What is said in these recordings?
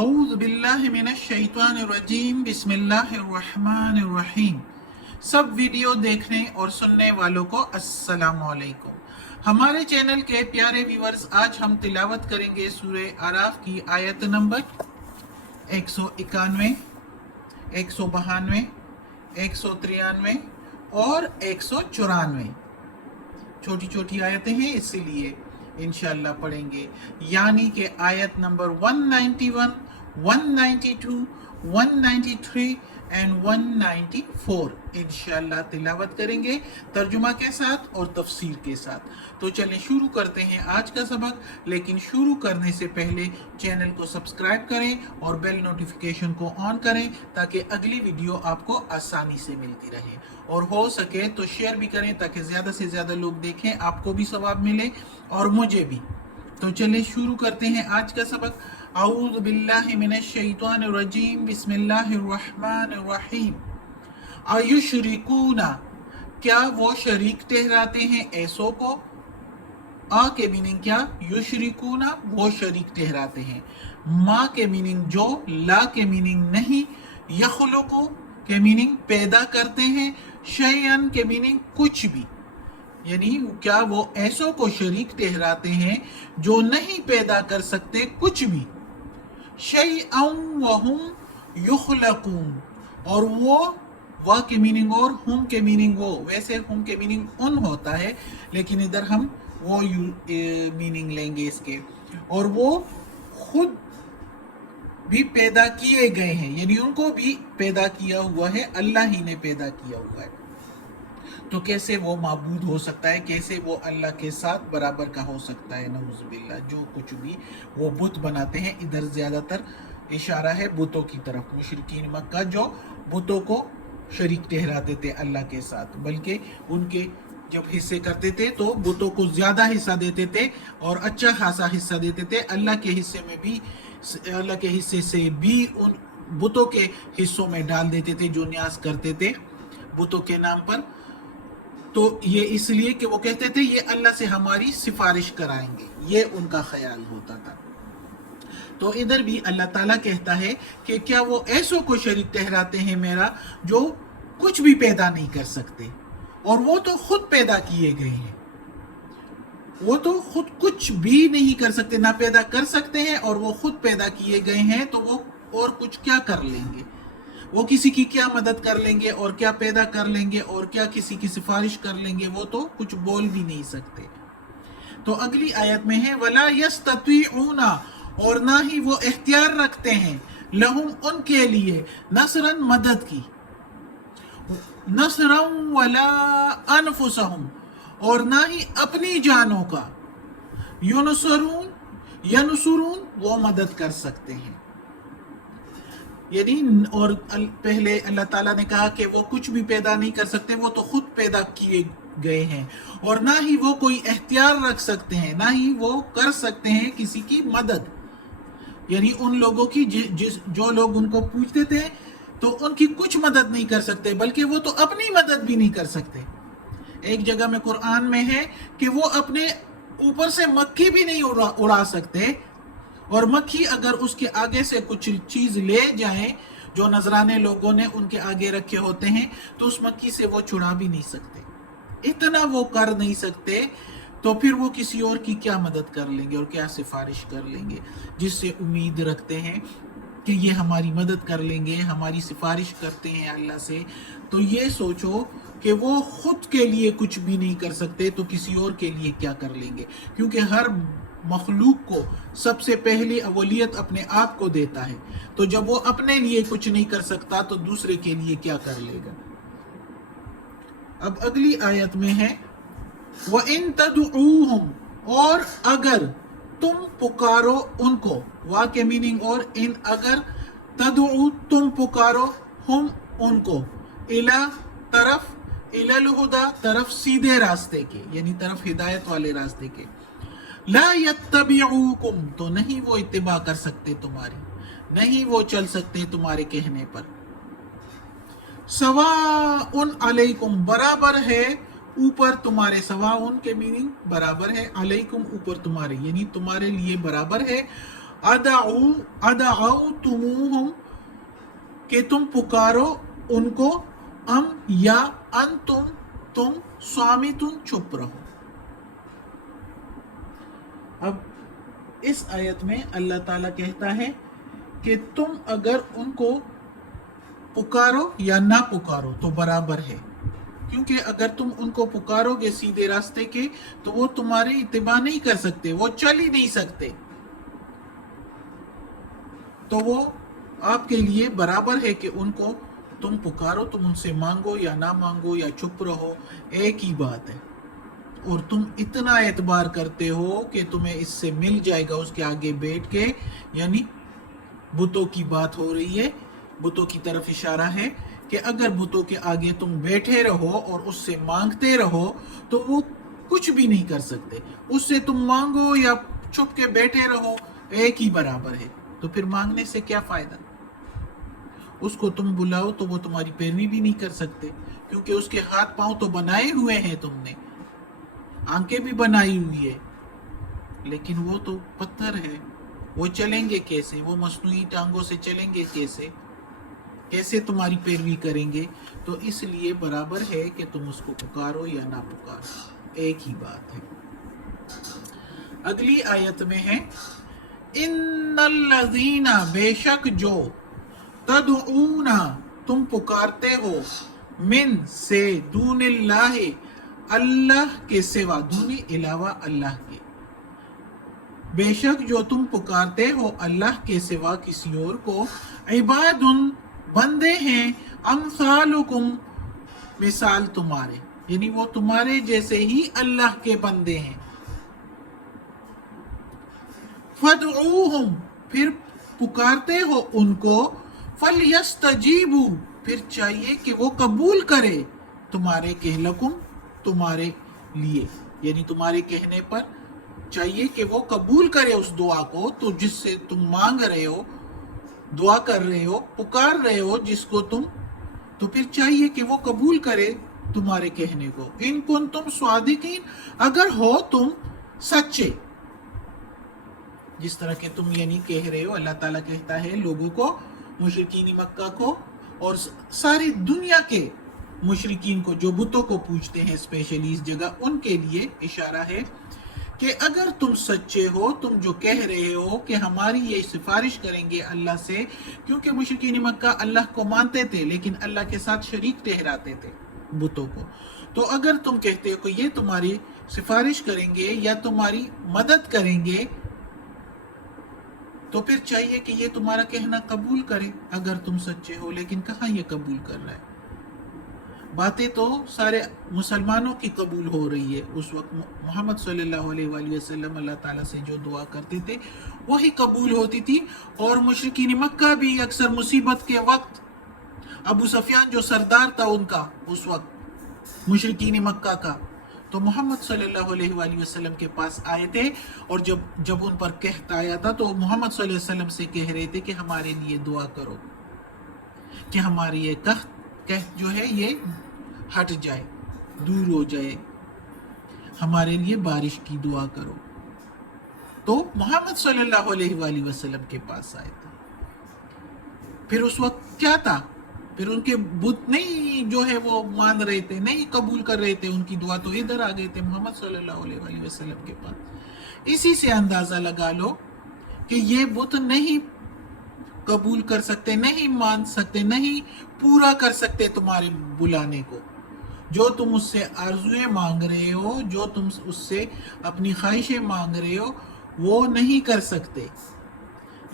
अऊज़ु बिल्लाहि मिनश्शैतानिर्रजीम बिस्मिल्लाहिर्रहमानिर्रहीम। सब वीडियो देखने और सुनने वालों को अस्सलामु अलैकुम। हमारे चैनल के प्यारे व्यूअर्स, आज हम तिलावत करेंगे सूरह आराफ की आयत नंबर 191, 192, 193 और 194। छोटी छोटी आयतें हैं, इसीलिए इंशाल्लाह पढ़ेंगे। यानी कि आयत नंबर 191, 192, 193 एंड 194 इंशाल्लाह तिलावत करेंगे तर्जुमा के साथ और तफसीर के साथ। तो चलें शुरू करते हैं आज का सबक। लेकिन शुरू करने से पहले चैनल को सब्सक्राइब करें और बेल नोटिफिकेशन को ऑन करें ताकि अगली वीडियो आपको आसानी से मिलती रहे, और हो सके तो शेयर भी करें ताकि ज़्यादा से ज़्यादा लोग देखें, आपको भी सवाब मिले और मुझे भी। तो चलिए शुरू करते हैं आज का सबक। अऊज़ु बिल्लाहि मिनश्शैतानिर्रजीम बिस्मिल्लाहिर्रहमानिर्रहीम। अयुशरिकूना, क्या वो शरीक ठहराते हैं ऐसों को। आ के मीनिंग क्या, युशरिकूना वो शरीक ठहराते हैं। मा के मीनिंग जो, ला के मीनिंग नहीं, यखलुकु के मीनिंग पैदा करते हैं, शैअन के मीनिंग कुछ भी। यानी क्या वो ऐसों को शरीक ठहराते हैं जो नहीं पैदा कर सकते कुछ भी। शैअन वहुम युखलकून, और वो वा के मीनिंग और हुम के मीनिंग वो। वैसे हुम के मीनिंग उन होता है, लेकिन इधर हम वो मीनिंग लेंगे इसके। और वो खुद भी पैदा किए गए हैं, यानी उनको भी पैदा किया हुआ है, अल्लाह ही ने पैदा किया हुआ है। तो कैसे वो माबूद हो सकता है, कैसे वो अल्लाह के साथ बराबर का हो सकता है। नऊज़ुबिल्लाह, जो कुछ भी वो बुत बनाते हैं। इधर ज़्यादातर इशारा है बुतों की तरफ। मुशरिकीन मक्का जो बुतों को शरीक ठहराते थे अल्लाह के साथ, बल्कि उनके जब हिस्से करते थे तो बुतों को ज़्यादा हिस्सा देते थे और अच्छा खासा हिस्सा देते थे। अल्लाह के हिस्से में भी, अल्लाह के हिस्से से भी उन बुतों के हिस्सों में डाल देते थे जो न्यास करते थे बुतों के नाम पर। तो ये इसलिए कि वो कहते थे ये अल्लाह से हमारी सिफारिश कराएंगे, ये उनका ख्याल होता था। तो इधर भी अल्लाह ताला कहता है कि क्या वो ऐसों को शरीक ठहराते हैं मेरा जो कुछ भी पैदा नहीं कर सकते, और वो तो खुद पैदा किए गए हैं। वो तो खुद कुछ भी नहीं कर सकते, ना पैदा कर सकते हैं, और वो खुद पैदा किए गए हैं, तो वो और कुछ क्या कर लेंगे। वो किसी की क्या मदद कर लेंगे और क्या पैदा कर लेंगे और क्या किसी की सिफारिश कर लेंगे। वो तो कुछ बोल भी नहीं सकते। तो अगली आयत में है वला यस्ततीऊना, और ना ही वो इख्तियार रखते हैं, लहुम उनके लिए, नसरन मदद की, नसरन वला अनफुसहुम, और ना ही अपनी जानों का, युनसरून यनसुरून वो मदद कर सकते हैं। यानी और पहले अल्लाह ताला ने कहा कि वो कुछ भी पैदा नहीं कर सकते, वो तो खुद पैदा किए गए हैं, और ना ही वो कोई एख्तियार रख सकते हैं, ना ही वो कर सकते हैं किसी की मदद। यानी उन लोगों की जो लोग उनको पूछते थे तो उनकी कुछ मदद नहीं कर सकते, बल्कि वो तो अपनी मदद भी नहीं कर सकते। एक जगह में कुरान में है कि वो अपने ऊपर से मक्खी भी नहीं उड़ा सकते, और मक्खी अगर उसके आगे से कुछ चीज ले जाए जो नजराने लोगों ने उनके आगे रखे होते हैं, तो उस मक्खी से वो छुड़ा भी नहीं सकते। इतना वो कर नहीं सकते, तो फिर वो किसी और की क्या मदद कर लेंगे और क्या सिफारिश कर लेंगे, जिससे उम्मीद रखते हैं कि ये हमारी मदद कर लेंगे, हमारी सिफारिश करते हैं अल्लाह से। तो ये सोचो कि वो खुद के लिए कुछ भी नहीं कर सकते, तो किसी और के लिए क्या कर लेंगे। क्योंकि हर मखलूक को सबसे पहली अवलियत अपने आप को देता है, तो जब वो अपने लिए कुछ नहीं कर सकता तो दूसरे के लिए क्या कर लेगा। अब अगली आयत में है व इन तदऊहुम, और अगर तुम पुकारो उनको, वा के मीनिंग और इन, अगर, तदऊ तुम पुकारो, हुम उनको, इला तरफ, इलल हुदा तरफ सीधे रास्ते के, यानी तरफ हिदायत वाले रास्ते के। ला यत्तबिऊकुम, तो नहीं वो इत्तिबा कर सकते तुम्हारी, नहीं वो चल सकते तुम्हारे कहने पर। सवाउन अलैकुम, बराबर है ऊपर तुम्हारे, सवाउन के मीनिंग बराबर है, अलैकुम ऊपर तुम्हारे, यानी तुम्हारे लिए बराबर है। अदअउतुमूहुम कि तुम पुकारो उनको, अम या अंतुम तुम स्वामितुन चुप रहो। अब इस आयत में अल्लाह ताला कहता है कि तुम अगर उनको पुकारो या ना पुकारो तो बराबर है, क्योंकि अगर तुम उनको पुकारोगे सीधे रास्ते के तो वो तुम्हारी इत्तिबा नहीं कर सकते, वो चल ही नहीं सकते, तो वो आपके लिए बराबर है कि उनको तुम पुकारो, तुम उनसे मांगो या ना मांगो या चुप रहो, एक ही बात है। और तुम इतना एतबार करते हो कि तुम्हें इससे मिल जाएगा उसके आगे बैठ के, यानी बुतों की बात हो रही है, बुतों की तरफ इशारा है कि अगर बुतों के आगे तुम बैठे रहो और उससे मांगते रहो तो वो कुछ भी नहीं कर सकते, उससे तुम मांगो या चुप के बैठे रहो एक ही बराबर है। तो फिर मांगने से क्या फायदा? उसको तुम बुलाओ तो वो तुम्हारी पैरवी भी नहीं कर सकते, क्योंकि उसके हाथ पांव तो बनाए हुए हैं तुमने, आंखें भी बनाई हुई है, लेकिन वो तो पत्थर है, वो चलेंगे कैसे? वो मसनूई टांगों से चलेंगे कैसे? कैसे तुम्हारी पैरवी करेंगे? तो इसलिए बराबर है कि तुम उसको पुकारो या ना पुकारो, एक ही बात है। अगली आयत में है इन्नल्लज़ीना बेशक जो तदऊना तुम पुकारते हो, मिन से दूनिल्लाहि अल्लाह के सिवा, दूनी इलावा अल्लाह के, बेशक जो तुम पुकारते हो अल्लाह के सिवा किसी और को, इबादुन बंदे हैं, अमसालुकुम मिसाल तुम्हारे, यानी वो तुम्हारे जैसे ही अल्लाह के बंदे हैं। फदऊहुम फिर पुकारते हो उनको, फलयस्तजीबू फिर चाहिए कि वो कबूल करे तुम्हारे कहलकुम तुम्हारे लिए, यानी तुम्हारे कहने पर चाहिए कि वो कबूल करे उस दुआ को, तो जिससे तुम मांग रहे हो, दुआ कर रहे हो, पुकार रहे हो जिसको तुम, तो फिर चाहिए कि वो कबूल करे तुम्हारे कहने को। इन कुंतुम स्वादिकीन अगर हो तुम सच्चे, जिस तरह के तुम यानी कह रहे हो, अल्लाह ताला कहता है लोगों को, मुशरिकीन मक्का को और सारी दुनिया के मुशरिकीन को जो बुतों को पूजते हैं स्पेशली इस जगह, उनके लिए इशारा है कि अगर तुम सच्चे हो, तुम जो कह रहे हो कि हमारी ये सिफारिश करेंगे अल्लाह से, क्योंकि मुशरिकीन मक्का अल्लाह को मानते थे लेकिन अल्लाह के साथ शरीक ठहराते थे बुतों को, तो अगर तुम कहते हो कि ये तुम्हारी सिफारिश करेंगे या तुम्हारी मदद करेंगे, तो फिर चाहिए कि ये तुम्हारा कहना कबूल करे अगर तुम सच्चे हो। लेकिन कहाँ ये कबूल कर रहा है? बातें तो सारे मुसलमानों की कबूल हो रही है। उस वक्त मोहम्मद सल्लल्लाहु अलैहि वसल्लम अल्लाह ताला से जो दुआ करते थे वही कबूल होती थी। और मुशरिकीन मक्का भी अक्सर मुसीबत के वक्त, अबू सफियान जो सरदार था उनका उस वक्त मुशरिकीन मक्का का, तो मोहम्मद सल्लल्लाहु अलैहि वसल्लम के पास आए थे, और जब उन पर कहत आया था तो मोहम्मद सल्लल्लाहु अलैहि वसल्लम से कह रहे थे कि हमारे लिए दुआ करो कि हमारी ये कहत जो है ये हट जाए, दूर हो जाए, हमारे लिए बारिश की दुआ करो। तो मोहम्मद सल्लल्लाहु अलैहि वसल्लम के पास आए थे। फिर उस वक्त क्या था, फिर उनके बुत नहीं जो है वो मान रहे थे, नहीं कबूल कर रहे थे उनकी दुआ, तो इधर आ गए थे मोहम्मद सल्लल्लाहु अलैहि वसल्लम के पास। इसी से अंदाजा लगा लो कि ये बुत नहीं कबूल कर सकते, नहीं मान सकते, नहीं पूरा कर सकते तुम्हारे बुलाने को। जो तुम उससे आरजुएं मांग रहे हो, जो तुम उससे अपनी ख्वाहिशें मांग रहे हो, वो नहीं कर सकते।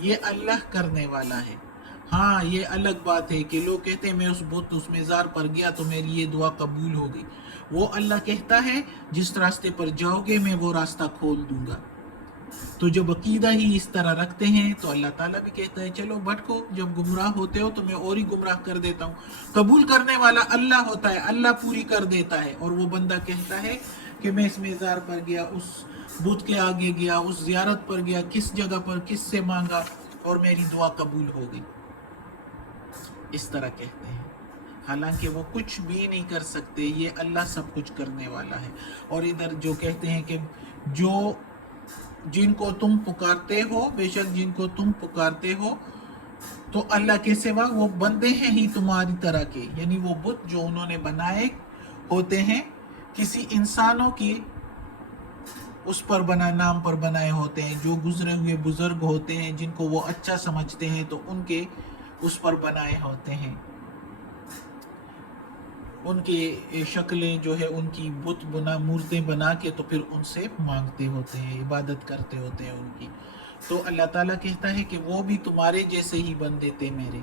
ये अल्लाह करने वाला है। हाँ, ये अलग बात है कि लोग कहते हैं मैं उस बुत उस मेज़ार पर गया तो मेरी ये दुआ कबूल हो गई। वो अल्लाह कहता है जिस रास्ते पर जाओगे मैं वो रास्ता खोल दूंगा। तो जब अकीदा ही इस तरह रखते हैं तो अल्लाह ताला भी कहता है चलो भटको, जब गुमराह होते हो तो मैं और ही गुमराह कर देता हूँ। कबूल करने वाला अल्लाह होता है, अल्लाह पूरी कर देता है। और वो बंदा कहता है कि मैं इस मेज़ार पर गया, उस बुत के आगे गया, उस ज़ियारत पर गया, किस जगह पर किससे मांगा और मेरी दुआ कबूल हो गई, इस तरह कहते हैं। हालांकि वो कुछ भी नहीं कर सकते, ये अल्लाह सब कुछ करने वाला है। और इधर जो कहते हैं कि जो جن کو تم پکارتے ہو، بے شک جن کو تم پکارتے ہو تو اللہ کے سوا وہ بندے ہیں ہی تمہاری طرح کے، یعنی وہ بت جو انہوں نے بنائے ہوتے ہیں کسی انسانوں کی اس پر نام پر بنائے ہوتے ہیں، جو گزرے ہوئے بزرگ ہوتے ہیں جن کو وہ اچھا سمجھتے ہیں تو ان کے اس پر بنائے ہوتے ہیں، ان کی شکلیں جو ہے ان کی بت بنا مورتیں بنا کے تو پھر ان سے مانگتے ہوتے ہیں، عبادت کرتے ہوتے ہیں ان کی۔ تو اللہ تعالیٰ کہتا ہے کہ وہ بھی تمہارے جیسے ہی بندے تھے میرے،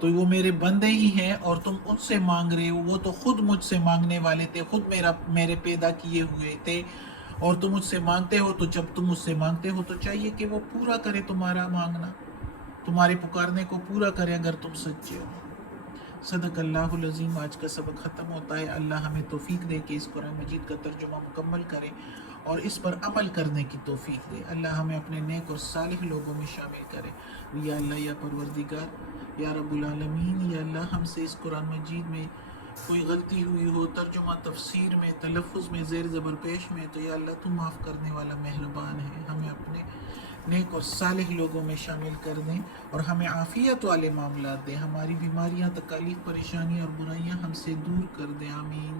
تو وہ میرے بندے ہی ہیں اور تم ان سے مانگ رہے ہو، وہ تو خود مجھ سے مانگنے والے تھے، خود میرے پیدا کیے ہوئے تھے، اور تم مجھ سے مانگتے ہو، تو جب تم مجھ سے مانگتے ہو تو چاہیے کہ وہ پورا کرے تمہارا مانگنا، تمہارے پکارنے کو پورا کرے اگر تم سچے ہو۔ صدق اللہ العظیم۔ آج کا سبق ختم ہوتا ہے۔ اللہ ہمیں توفیق دے کہ اس قرآن مجید کا ترجمہ مکمل کرے اور اس پر عمل کرنے کی توفیق دے۔ اللہ ہمیں اپنے نیک اور صالح لوگوں میں شامل کرے۔ یا اللہ یا پروردگار یا رب العالمین، یا اللہ ہم سے اس قرآن مجید میں کوئی غلطی ہوئی ہو، ترجمہ تفسیر میں، تلفظ میں، زیر زبر پیش میں، تو یا اللہ تم معاف کرنے والا مہربان ہے، ہمیں اپنے نیک اور صالح لوگوں میں شامل کر دیں اور ہمیں عافیت والے معاملات دیں، ہماری بیماریاں، تکالیف، پریشانیاں اور برائیاں ہم سے دور کر دیں، آمین۔